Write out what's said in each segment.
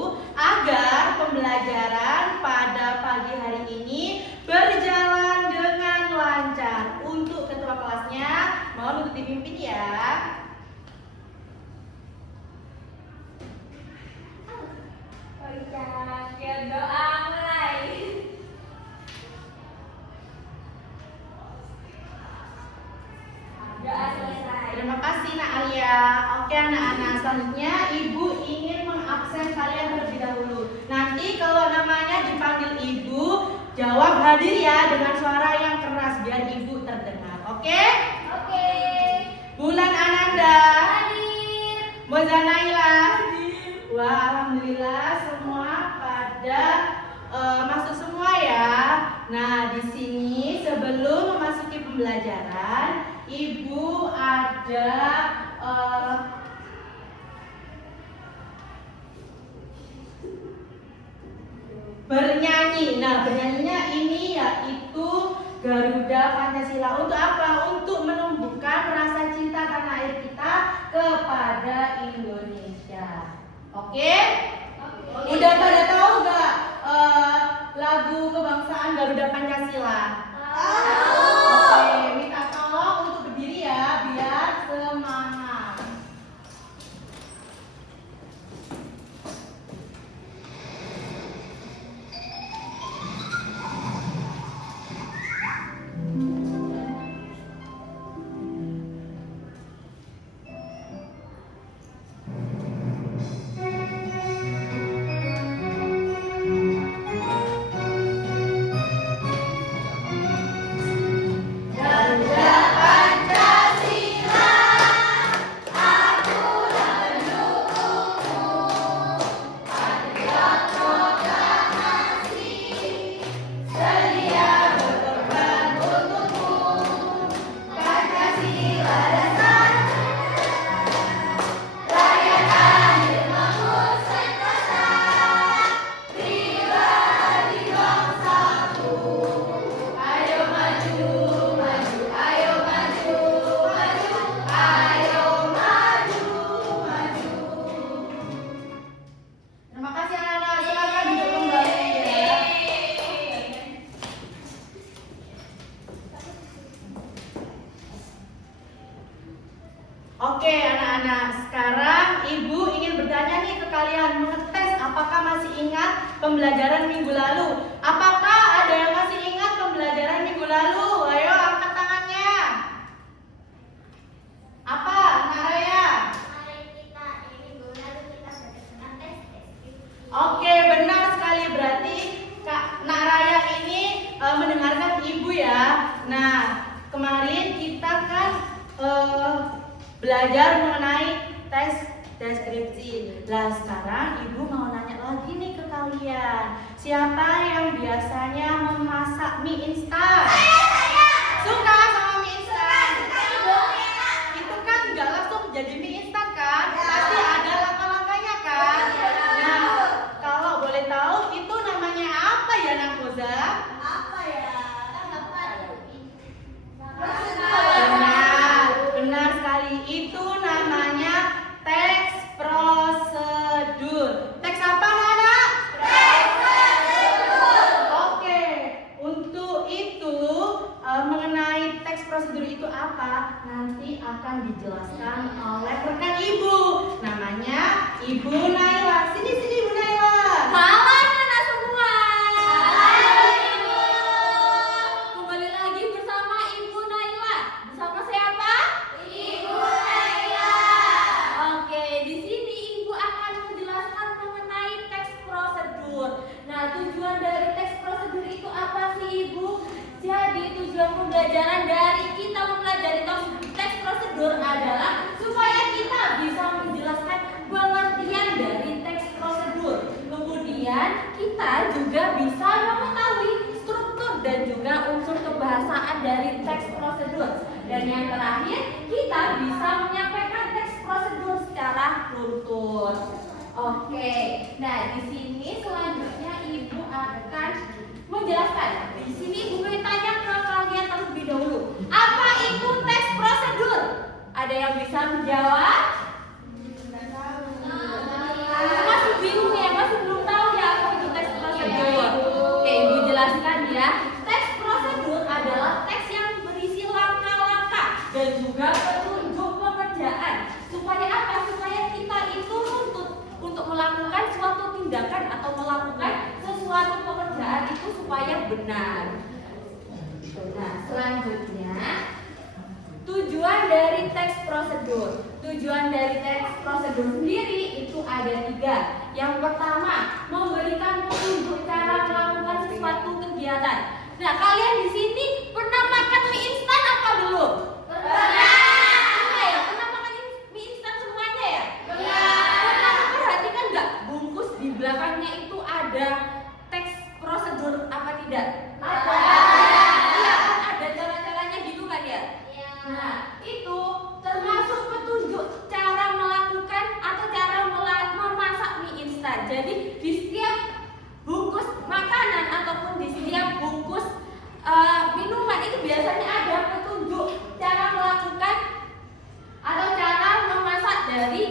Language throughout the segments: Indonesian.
dulu agar pembelajaran pada pagi hari ini berjalan dengan lancar. Untuk ketua kelasnya mohon untuk dipimpin ya. Doa mulai. Doa selesai. Terima kasih Nak Alia. Oke anak-anak, selanjutnya Ibu ingin mengabsen kalian terlebih dahulu. Nanti kalau namanya dipanggil Ibu, jawab hadir ya dengan suara yang keras biar Ibu terdengar. Oke? Oke. Bulan Ananda. Hadir. Moza Naila. Wah, alhamdulillah semua pada masuk semua ya. Nah, di sini sebelum memasuki pembelajaran, Ibu ada bernyanyi. Nah, bernyanyinya ini yaitu Garuda Pancasila. Untuk apa? Untuk menumbuhkan rasa cinta tanah air kita kepada Indonesia. Oke? Udah pada tahu nggak lagu kebangsaan Garuda Pancasila? Oke, minta tolong untuk berdiri ya biar semangat. Terima kasih anak-anak, silakan duduk kembali ya. Oke anak-anak, sekarang Ibu ingin bertanya nih ke kalian, mengetes apakah masih ingat pembelajaran minggu lalu? Apakah ada yang masih ingat pembelajaran minggu lalu? Ayo angkat tangannya. Apa, Nak Raya? Oke, benar sekali, berarti Kak Nak Raya ini mendengarkan Ibu ya. Nah, kemarin kita kan belajar mengenai tes deskripsi. Nah, sekarang Ibu mau nanya lagi nih ke kalian. Siapa yang biasanya memasak mie instan? Suka sama mie instan? Itu kan nggak langsung jadi mie instan kan? Pasti ada langkah-langkahnya kan? Nah, kalau boleh tahu itu namanya apa ya Nak Moza? Benar sekali. Itu namanya teks prosedur. Teks apa, Anak? Teks prosedur. Oke, untuk itu mengenai teks prosedur itu apa? Nanti akan dijelaskan oleh rekan Ibu. Namanya Ibu Naila. Sini Ibu Naila. Halo anak-anak semua. Halo, Ibu. Kembali lagi bersama Ibu Naila. Bersama siapa? Ibu Naila. Oke, di sini Ibu akan menjelaskan mengenai teks prosedur. Nah, tujuan dari teks prosedur itu apa sih Ibu? Jadi tujuan pembelajaran dari kita mempelajari teks prosedur adalah supaya kita bisa menjelaskan pengertian dari teks prosedur. Kemudian kita juga bisa mengetahui struktur dan juga unsur kebahasaan dari teks prosedur. Dan yang terakhir, kita bisa menyampaikan teks prosedur secara runtut. Oke, nah di sini selanjutnya Ibu akan menjelaskan. Di sini Ibu mau tanya ke kalian terlebih dahulu. Apa itu teks prosedur? Ada yang bisa menjawab? Masih bingung ya, masih suatu pekerjaan itu supaya benar. Nah, selanjutnya tujuan dari teks prosedur. Tujuan dari teks prosedur sendiri itu ada 3. Yang pertama, memberikan petunjuk cara melakukan sesuatu kegiatan. Nah, kalian di sini pernah makan mie instan apa belum? Pernah ya? Pernah makan mie instan semuanya ya? Pernah memperhatikan nggak bungkus di belakangnya itu ada teks prosedur apa tidak? Iya kan ada cara-caranya gitu kan ya? Nah, itu termasuk petunjuk cara melakukan atau cara memasak mie instan. Jadi di setiap bungkus makanan ataupun di setiap bungkus minuman itu biasanya ada petunjuk cara melakukan atau cara memasak dari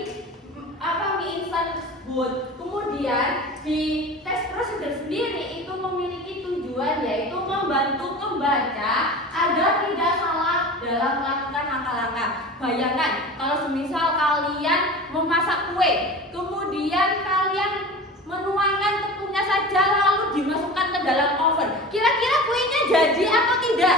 mie instan tersebut. Kemudian di teks prosedur sendiri itu memiliki tujuan yaitu membantu pembaca agar tidak salah dalam melakukan langkah-langkah. Bayangkan kalau semisal kalian memasak kue, kemudian kalian menuangkan tepungnya saja lalu dimasukkan ke dalam oven. Kira-kira kuenya jadi atau tidak?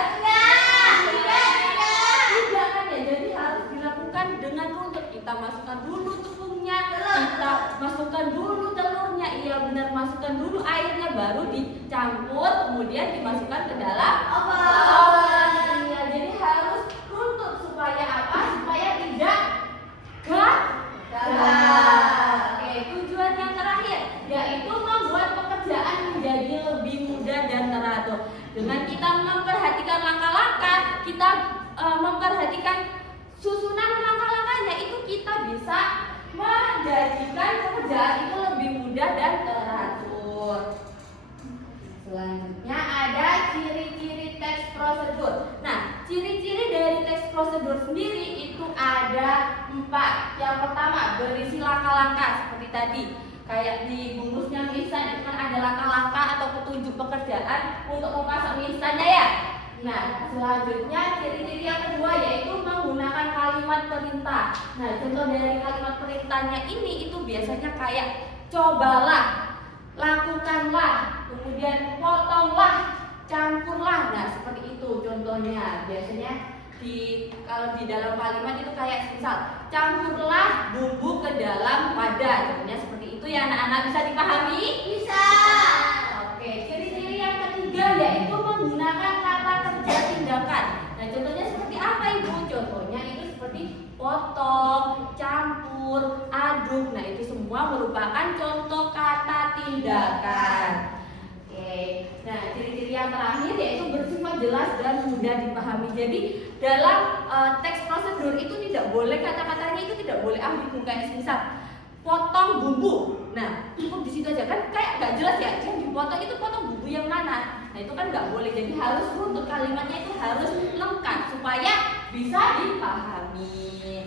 Tidak kan ya. Jadi harus dilakukan dengan runtut. Kita masukkan dulu tepungnya, kita masukkan dulu telurnya. Iya benar, masukkan dulu airnya, baru dicampur, kemudian dimasukkan ke dalam oven. Iya, jadi harus runtut supaya apa? Supaya tidak gagal. Oke, tujuan yang terakhir yaitu membuat pekerjaan menjadi lebih mudah dan teratur. Dengan kita memperhatikan langkah-langkah, kita memperhatikan susunan langkah-langkahnya, itu kita bisa menjadikan pekerjaan itu lebih mudah dan teratur. Selanjutnya ada ciri-ciri teks prosedur. Nah, ciri-ciri dari teks prosedur sendiri itu ada 4. Yang pertama, berisi langkah-langkah seperti tadi. Kayak di bungkusnya mie instan itu kan ada langkah-langkah atau petunjuk pekerjaan untuk memasak mie instannya ya. Nah, selanjutnya ciri-ciri yang kedua yaitu menggunakan kalimat perintah. Nah, contoh dari kalimat perintahnya ini itu biasanya kayak cobalah, lakukanlah, kemudian potonglah, campurlah. Nah, seperti itu contohnya. Biasanya kalau di dalam kalimat itu kayak misal campurlah bumbu ke dalam wadah. Contohnya seperti itu ya anak-anak, bisa dipahami? Bisa. Oke, ciri-ciri yang ketiga yaitu menggunakan kata kerja tindakan. Nah, contohnya seperti apa Ibu? Contohnya itu seperti potong, campur, aduk. Nah, itu semua merupakan contoh kata tindakan. Oke. Nah, ciri-ciri yang terakhir yaitu bersifat jelas dan mudah dipahami. Jadi dalam teks prosedur itu tidak boleh kata-katanya itu tidak boleh ambigu, kayak misal potong bumbu. Nah, cukup di situ aja kan kayak nggak jelas ya. Yang dipotong itu potong bumbu yang mana? Nah, itu kan nggak boleh. Jadi harus runtut, kalimatnya itu harus lengkap supaya bisa dipahami.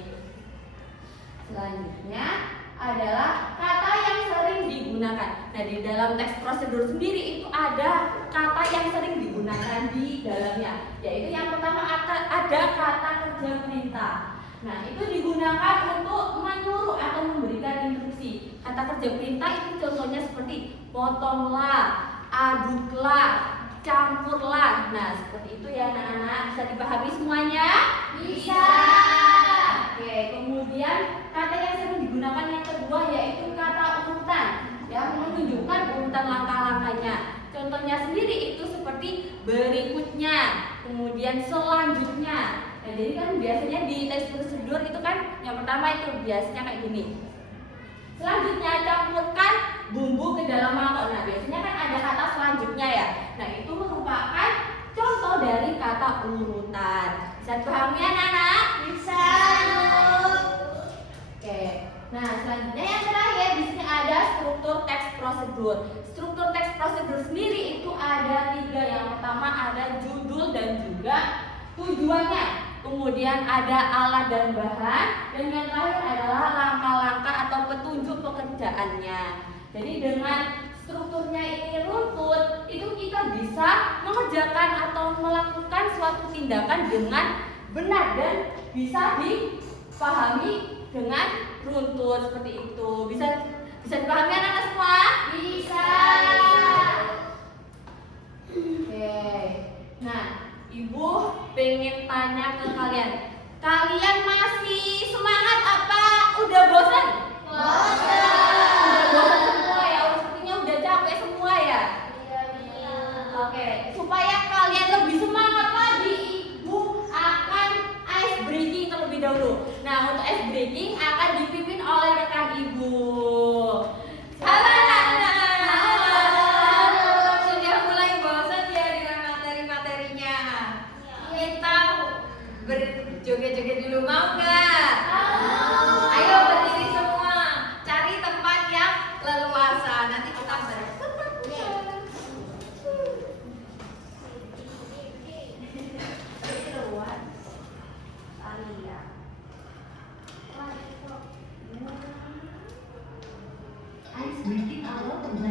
Selanjutnya adalah kata yang sering digunakan. Nah, di dalam teks prosedur sendiri itu ada kata yang sering digunakan di dalamnya. Yaitu yang pertama ada kata kerja perintah. Nah, itu digunakan untuk menyuruh atau memberikan instruksi. Kata kerja perintah itu contohnya seperti potonglah, aduklah, campurlah. Nah, seperti itu ya anak-anak. Bisa dipahami semuanya? Bisa. Oke, kemudian kata yang sering digunakan yang kedua yaitu kata urutan yang menunjukkan urutan langkah-langkahnya. Contohnya sendiri itu seperti berikutnya, kemudian selanjutnya. Nah, jadi kan biasanya di teks prosedur itu kan yang pertama itu biasanya kayak gini. Selanjutnya campurkan bumbu ke dalam mangkok. Nah, biasanya kan ada kata selanjutnya ya. Nah, itu merupakan contoh dari kata urutan. Bisa dipahami anak-anak? Bisa. Oke. Nah, selanjutnya yang terakhir di sini ada struktur teks prosedur. Struktur teks prosedur sendiri itu ada 3. Yang pertama ada judul dan juga tujuannya. Kemudian ada alat dan bahan, dan yang terakhir adalah langkah-langkah atau petunjuk pekerjaannya. Jadi dengan strukturnya ini runtut, itu kita bisa mengerjakan atau melakukan suatu tindakan dengan benar dan bisa dipahami dengan runtut seperti itu. Bisa dipahami anak-anak semua? Bisa.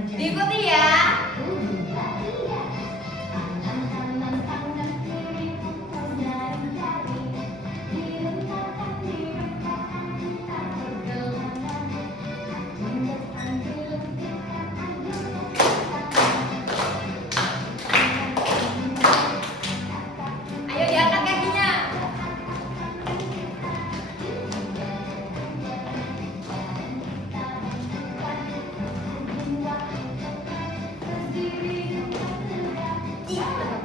Diikuti ya. Ayo diangkat kakinya.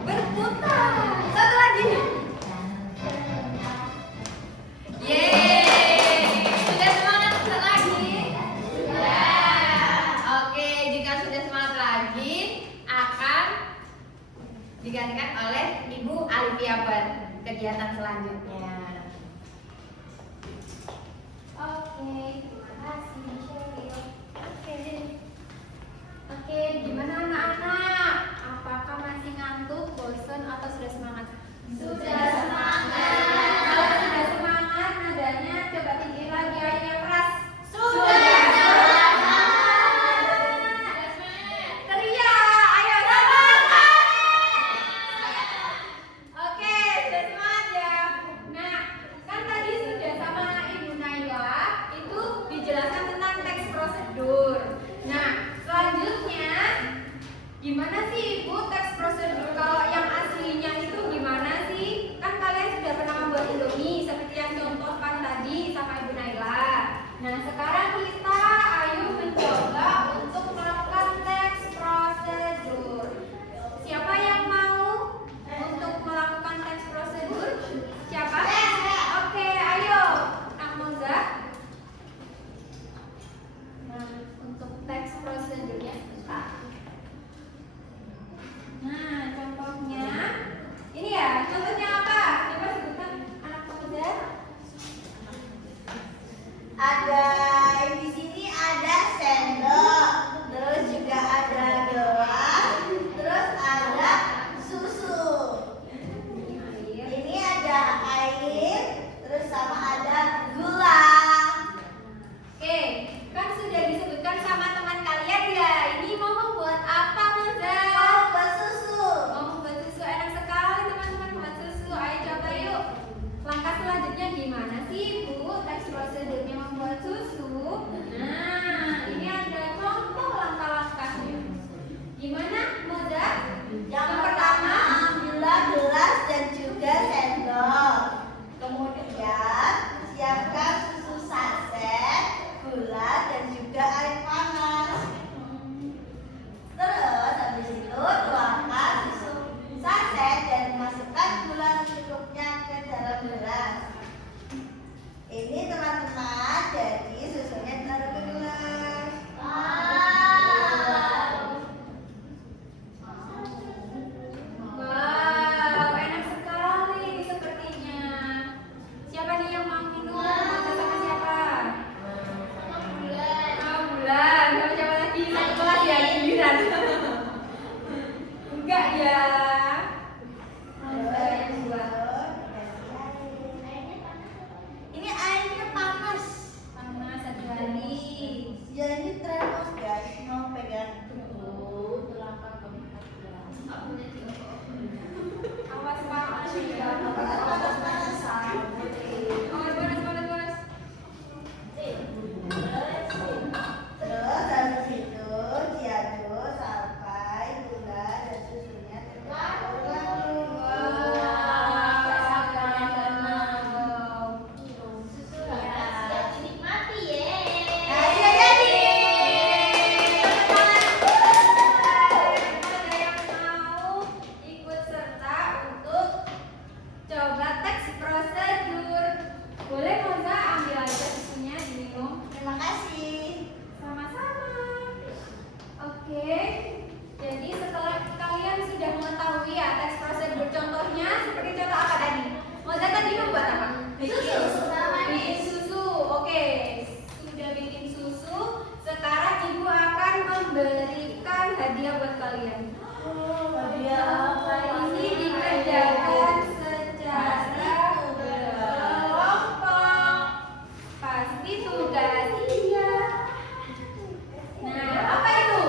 Berputar. Satu lagi. Yeay. Sudah semangat lagi? Sudah. Oke, jika sudah semangat lagi, akan digantikan oleh Ibu Alivia buat kegiatan selanjutnya. Oke, terima kasih Sheryl. Oke, gimana anak-anak? Apakah masih ngantuk, bosan, atau sudah semangat? Sudah semangat. Kalau sudah semangat, nadanya coba tinggi lagi, ayo yang keras. Sudah Teriak, ayo semangat. Oke, sudah semangat ya. Nah, kan tadi sudah sama Ibu Naila itu dijelaskan tentang teks prosedur. Nah, selanjutnya gimana sih Ibu teks prosedur? Kalau yang aslinya itu gimana sih? Kan kalian sudah pernah membuat Indomie seperti yang contohkan tadi sama Ibu Naila. Nah, sekarang kita ayo mencoba untuk melakukan teks prosedur. Siapa yang mau untuk melakukan teks prosedur? Siapa? Oke, ayo. Nak Moza. Nah, untuk teks prosedurnya sebentar. Nah, contohnya ini ya. Contohnya apa? Coba sebutkan anak Moza. Ada di sini ada sendok, terus juga ada gelas, terus ada susu. Ini ada air, terus sama ada gula. Oke, kan sudah disebutkan sama teman kalian ya. Ini mau membuat apa, Moza? Mau buat susu. Mau membuat susu, enak sekali teman-teman membuat susu. Ayo coba yuk. Langkah selanjutnya gimana sih Bu? Teks prosedurnya membuat susu. Nah, ini ada contoh langkah-langkahnya. Gimana, Moza? Yang pertama ambillah gelas dan juga sendok. Kemudian siapkan susu saset, gula dan juga air panas. Terus habis itu tuangkan susu saset dan masukkan gula secukupnya ke dalam gelas. Ini teman-teman, jadi susunya taruh ke gelas. Wow, enak sekali ini sepertinya. Siapa nih yang mau minum? Moza sama siapa? Bulan. Sama siapa lagi? Satu kelas ya, giliran. Enggak ya. Moza yang dua. Ini airnya panas. Panas satu kali. Ya ini termos guys, mau pegang dulu. Awas panas ya. Panas-panasan. Awas panas. Terus habis itu diaduk sampai gula dan susunya tercampur. dinikmati ya. Ayo jadi. Ada yang mau ikut serta untuk coba teks prosedur? Boleh Moza ambil aja susunya diminum. Terima kasih. Sama-sama. Oke. Jadi setelah kalian sudah mengetahui ya teks prosedur, contohnya seperti contoh apa tadi? Moza tadi membuat apa? Bikin susu. Oke. Sudah bikin susu. Sekarang Ibu akan memberikan hadiah buat kalian. Hadiah apa Ini dikerjakan secara berkelompok. Pasti tugas iya. Nah, apa itu?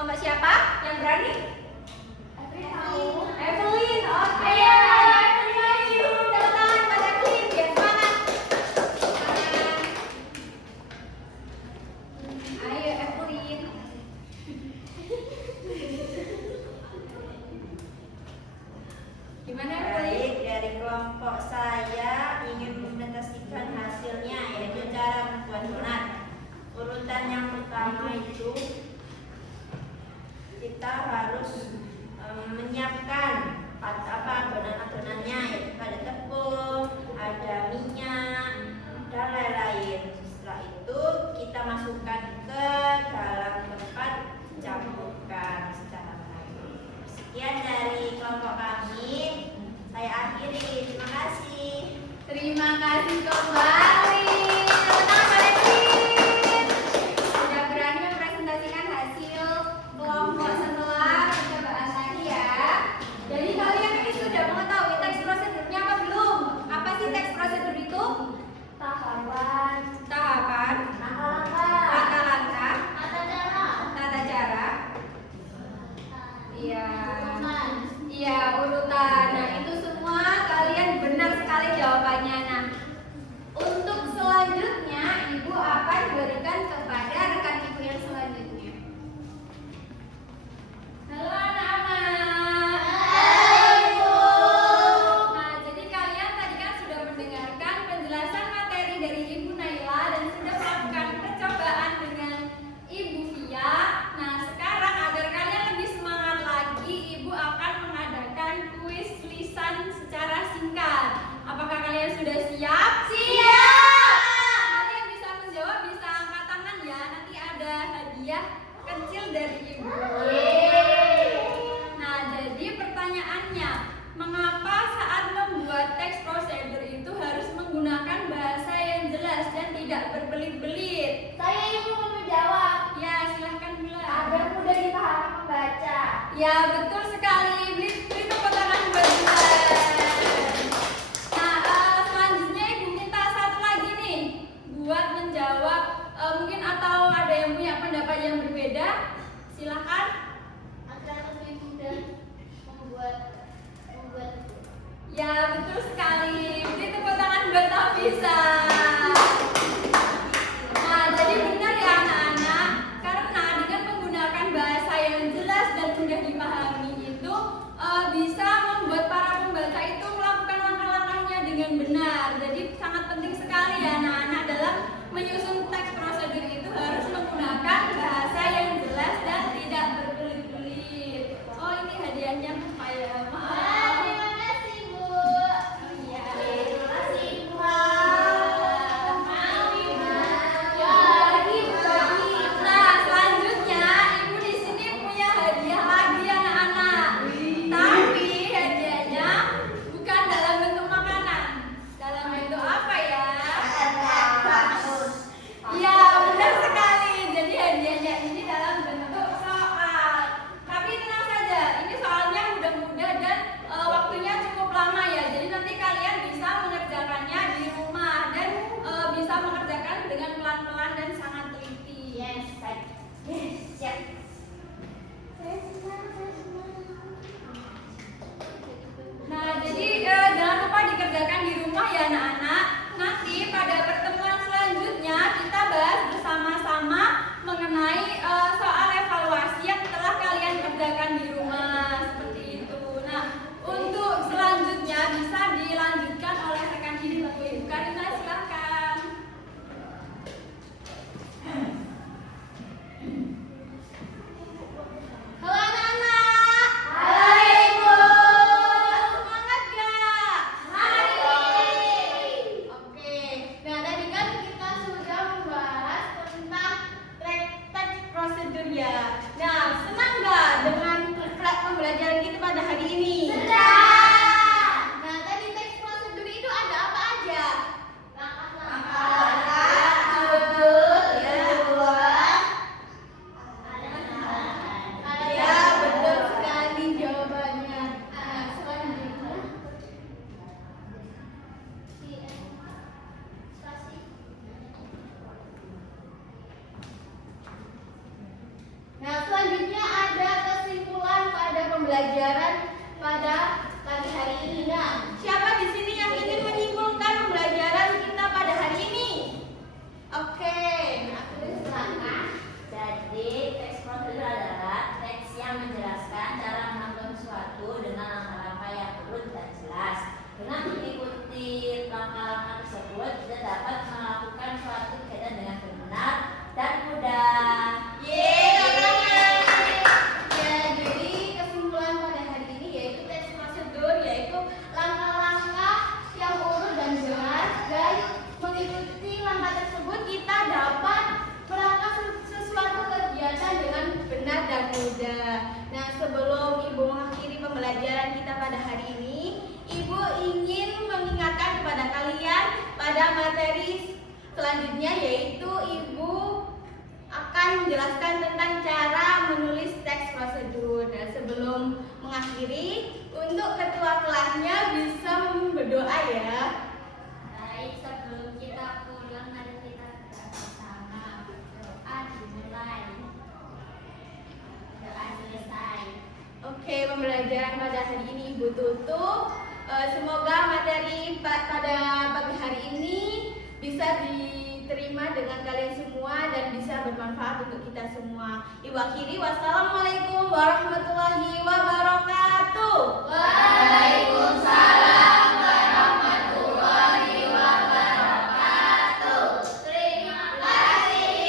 Kelompok siapa yang berani? Evelyn, oke. Ayo. Evelyn maju. Tepuk tangan buat Evelyn, biar semangat. Ayo Evelyn. Gimana Evelyn? Baik, dari kelompok saya ingin mempresentasikan hasilnya, yaitu cara membuat donat. Urutan yang pertama itu kita harus menyiapkan adonan-adonannya, yaitu ada tepung, ada minyak, dan lain-lain. Setelah itu kita masukkan ke dalam tempat dicampurkan secara baik. Sekian dari kelompok kami. Saya akhiri. Terima kasih. Terima kasih kembali. Tepuk tangan buat Evelyn. Sudah berani mempresentasikan hasil kelompok setelah percobaan tadi ya. Jadi kalian ini sudah mengetahui teks prosedurnya apa belum? Apa sih teks prosedur itu? Tahapan. Tahapan, langkah-langkah, tata cara. Iya. Iya, urutan. Nah, itu semua kalian benar sekali jawabannya. Nah, untuk selanjutnya Ibu akan berikan kepada rekan Ibu yang selanjutnya. Halo anak-anak. Nah, jadi kalian tadi kan sudah mendengarkan penjelasan materi dari Ibu Naila dan sudah melakukan percobaan dengan Ibu Via. Nah, sekarang agar kalian lebih semangat lagi, Ibu akan mengadakan kuis lisan secara singkat. Apakah kalian sudah siap? Siap! Nanti yang bisa menjawab bisa angkat tangan ya. Nanti ada hadiah kecil dari Ibu. Nah, jadi pertanyaannya, mengapa saat membuat teks prosedur itu harus menggunakan bahasa yang jelas dan tidak berbelit-belit? Saya Ibu mau menjawab. Ya, silahkan mulai. Agar mudah dipahami membaca. Ya, betul sekali. Beri tepuk tangan buat Bulan. Nah, selanjutnya Ibu minta satu lagi nih buat menjawab. Mungkin atau ada yang punya pendapat yang berbeda? Silahkan. Agar lebih mudah membuat. Ya, betul sekali. Beri tepuk tangan buat Nafisa. Nah, jadi benar ya anak-anak, karena dengan menggunakan bahasa yang jelas dan mudah dipahami itu bisa membuat para pembaca itu melakukan langkah-langkahnya dengan benar. Jadi sangat penting sekali ya anak-anak dalam menyusun teks prosedur itu harus menggunakan bahasa yang jelas dan tidak berbelit-belit. Oh, ini hadiahnya Pak ya. Maaf. Terima kasih Bu. Iya. Terima kasih Bu. selanjutnya yaitu Ibu akan menjelaskan tentang cara menulis teks prosedur. Dan sebelum mengakhiri, untuk ketua kelasnya bisa berdoa ya. Baik, sebelum kita pulang mari kita bersama doa dimulai. Doa selesai. Oke, pembelajaran pada hari ini Ibu tutup. Semoga materi pada pagi hari ini bisa diterima dengan kalian semua dan bisa bermanfaat untuk kita semua. Ibu akhiri, wassalamualaikum warahmatullahi